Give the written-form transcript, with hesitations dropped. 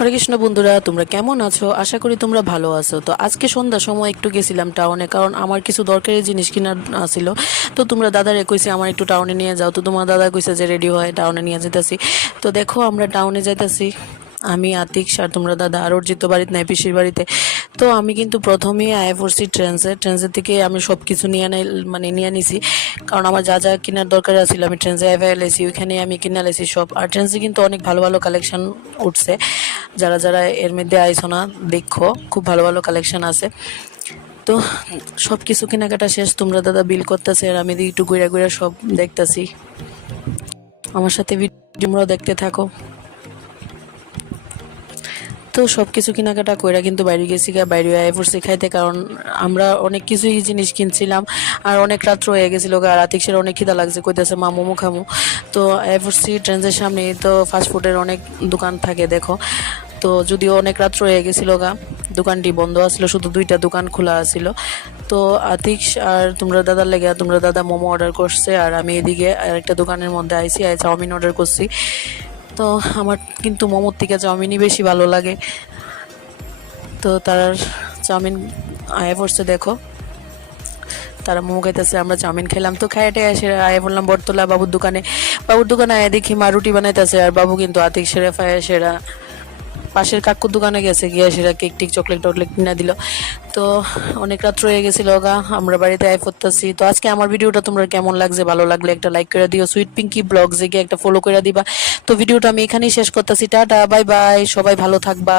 হরে কৃষ্ণ বন্ধুরা, তোমরা কেমন আছো? আশা করি তোমরা ভালো আছো। তো আজকে সন্ধ্যার সময় একটু গেছিলাম টাউনে, কারণ আমার কিছু দরকারি জিনিস কেনার ছিল। তো তোমরা দাদারে কইছে আমার একটু টাউনে নিয়ে যাও, তো তোমার দাদা কইছে যে রেডি হয় টাউনে নিয়ে যেতেছি। তো দেখো আমরা টাউনে যাইতেছি, আমি আতিক আর তোমরা দাদা আর অর্জিত বাড়িতে নাই, পিসির বাড়িতে। তো আমি কিন্তু প্রথমেই আয়া পড়ছি ট্রেন্সের থেকে আমি সব কিছু নিয়ে নিছি, কারণ আমার যা যা কেনার দরকার ছিল আমি ট্রেন্সে এলাইছি, ওইখানে আমি কিনে লাইছি সব। আর ট্রেন্সে কিন্তু অনেক ভালো ভালো কালেকশন উঠছে, যারা যারা এর মধ্যে আইসো না দেখো, খুব ভালো ভালো কালেকশন আছে। তো সব কিছু কেনাকাটা শেষ, তোমরা দাদা বিল করতেছে আর আমি একটু ঘুরে ঘুরে সব দেখতেছি। আমার সাথে ভিডিওটাও দেখতে থাকো। তো সব কিছু কেনাকাটা কইরা কিন্তু বাইরে গেছি, বাইরে আয় পড়ছি খাইতে, কারণ আমরা অনেক কিছুই জিনিস কিনছিলাম আর অনেক রাত্র হয়ে গেছিল আর আতিকসের অনেক খিদা লাগছে, কইতেছে মা মোমো খামু। তো আয় পড়ছি ট্রেনের সামনে, তো ফাস্টফুডের অনেক দোকান থাকে দেখো। তো যদিও অনেক রাত্র হয়ে গেছিল দোকানটি বন্ধ আসলো, শুধু দুইটা দোকান খোলা আছিল। তো আতিক আর তোমরা দাদার লেগে তোমরা দাদা মোমো অর্ডার করছে আর আমি এদিকে আরেকটা দোকানের মধ্যে আইছি, চাউমিন অর্ডার করছি। তো আমার কিন্তু মোমোর থেকে চাউমিনই বেশি ভালো লাগে। তো তার চাউমিন আয়া পড়ছে দেখো, তারা মোমো খাইতেছে, আমরা চাউমিন খেলাম। তো খাইটে এসে আয়া বললাম বটতলা বাবুর দোকানে আয়া দেখি মা রুটি বানাইতেছে, আর বাবু কিন্তু আতিক সেরা ফায়া সেরা পাশের কাকুর দোকানে গেছে, গিয়ে সেরা কেক টিক চকলেট টকলেট কিনা দিল। তো অনেক রাত্র হয়ে গেছিল আমরা বাড়িতে আয় করতেছি। তো আজকে আমার ভিডিওটা তোমরা কেমন লাগছে, ভালো লাগলে একটা লাইক করে দিও, সুইট পিঙ্কি ব্লগসে গিয়ে একটা ফলো করে দিবা। তো ভিডিওটা আমি এখানেই শেষ করতেছি, টাটা বাই বাই, সবাই ভালো থাকবা।